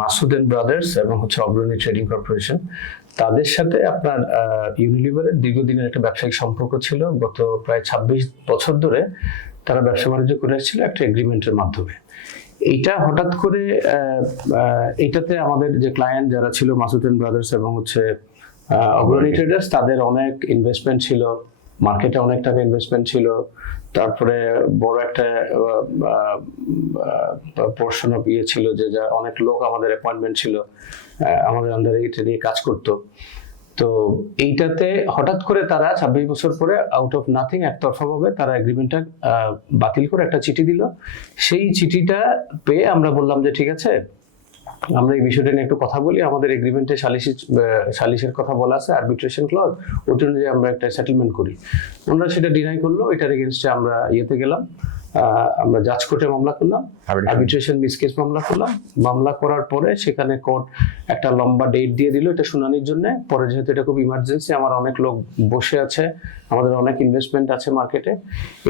Masud and brothers এবং হচ্ছে অগ্রণী ট্রেডিং কর্পোরেশন, তাদের সাথে আপনার ইউনিলিভারের দীর্ঘদিনের একটা ব্যবসায়িক সম্পর্ক ছিল। গত প্রায় 26 বছর ধরে তারা ব্যবসা বাণিজ্য করে আসছিল একটা এগ্রিমেন্টের মাধ্যমে। এইটা হঠাৎ করে এইটাতে আমাদের যে ক্লায়েন্ট যারা ছিল মাসুদ এন্ড ব্রাদার্স এবং হচ্ছে অগ্রণী ট্রেডার্স, তাদের অনেক ইনভেস্টমেন্ট ছিল, মার্কেটে অনেক টাকা ইনভেস্টমেন্ট ছিল, তারপরে বড় একটা পোর্শন অফ ইয়ে ছিল যে অনেক লোক আমাদের অ্যাপয়েন্টমেন্ট ছিল, আমাদের আন্ডারে এটা নিয়ে কাজ করতো। তো এইটাতে হঠাৎ করে তারা 26 বছর পরে আউট অফ নাথিং একতরফা ভাবে তারা এগ্রিমেন্টটা বাতিল করে একটা চিঠি দিল। সেই চিঠিটা পেয়ে আমরা বললাম যে ঠিক আছে, আমরা এই বিষয়টা নিয়ে একটু কথা বলি। আমাদের এগ্রিমেন্টে সালিশের কথা বলা আছে, আরবিট্রেশন ক্লজ, ওটা অনুযায়ী আমরা একটা সেটেলমেন্ট করি। ওনারা সেটা ডিনাই করলো। এটার এগেনস্টে আমরা ইয়েতে গেলাম, আমরা জাজ কোর্টে মামলা করলাম, আরবিট্রেশন মিসকেস মামলা করলাম। মামলা করার পরে সেখানে কোর্ট একটা লম্বা ডেট দিয়ে দিল এটা শুনানির জন্য। পরে যেহেতু এটা খুব ইমার্জেন্সি, আমার অনেক লোক বসে আছে, আমাদের অনেক ইনভেস্টমেন্ট আছে মার্কেটে,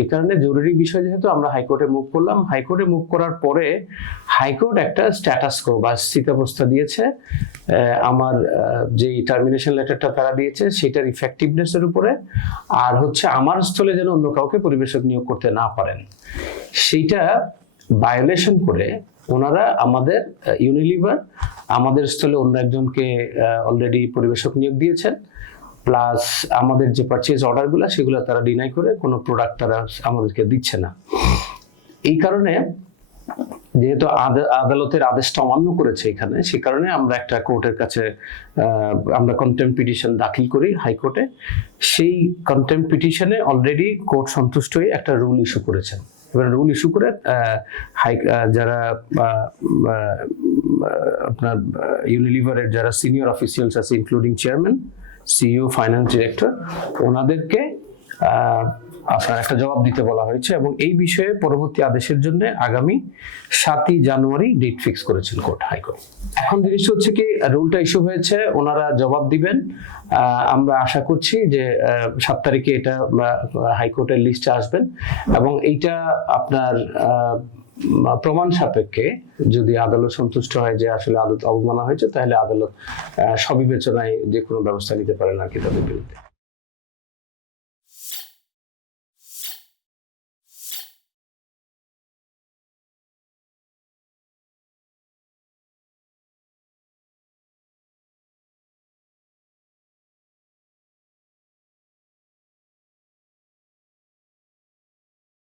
এই কারণে জরুরি বিষয় যেহেতু আমরা হাইকোর্টে মুভ করলাম। হাইকোর্টে মুভ করার পরে হাইকোর্ট একটা স্ট্যাটাস কো বা স্থিতাবস্থা দিয়েছে আমার যে টার্মিনেশন লেটারটা তারা দিয়েছে সেটার ইফেক্টিভনেসের উপরে, আর হচ্ছে আমার স্থলে যেন অন্য কাউকে পরিবেশক নিয়োগ করতে না পারেন সেইটা ভায়োলেশন করে ওনারা আমাদের ইউনিলিভার আমাদের স্থলে অন্য একজনকে অলরেডি পরিবেশক নিয়োগ দিয়েছেন। প্লাস আমাদের যে পারচেজ অর্ডারগুলো সেগুলো তারা ডিনাই করে কোনো প্রোডাক্ট তারা আমাদেরকে দিচ্ছে না। এই কারণে যেহেতু আদালতের আদেশটা অমান্য করেছে এখানে, সে কারণে আমরা একটা কোর্টের কাছে আমরা কন্টেম্প পিটিশন দাখিল করি হাইকোর্টে। সেই কন্টেম্প পিটিশনে অলরেডি কোর্ট সন্তুষ্ট হয়ে একটা রুল ইস্যু করেছেন। এবার রুল ইস্যু করে যারা আপনার ইউনিলিভারের যারা সিনিয়র অফিসিয়ালস আছে, including chairman, CEO, finance director, ওনাদেরকে আপনার একটা জবাব দিতে বলা হয়েছে। এবং এই বিষয়ে পরবর্তী আদেশের জন্য আগামী 7ই জানুয়ারি ডেট ফিক্স করেছেন কোর্ট, হাইকোর্ট। এখন জিনিসটা হচ্ছে কি, রুলটা ইস্যু হয়েছে, ওনারা জবাব দিবেন। আমরা আশা করছি যে 7 তারিখে এটা হাইকোর্টের লিস্টে আসবেন এবং এইটা আপনার প্রমাণ সাপেক্ষে যদি আদালত সন্তুষ্ট হয় যে আসলে আদালত অবমাননা হয়েছে, তাহলে আদালত সবিবেচনায় যে কোনো ব্যবস্থা নিতে পারেন আর কি তাদের বিরুদ্ধে।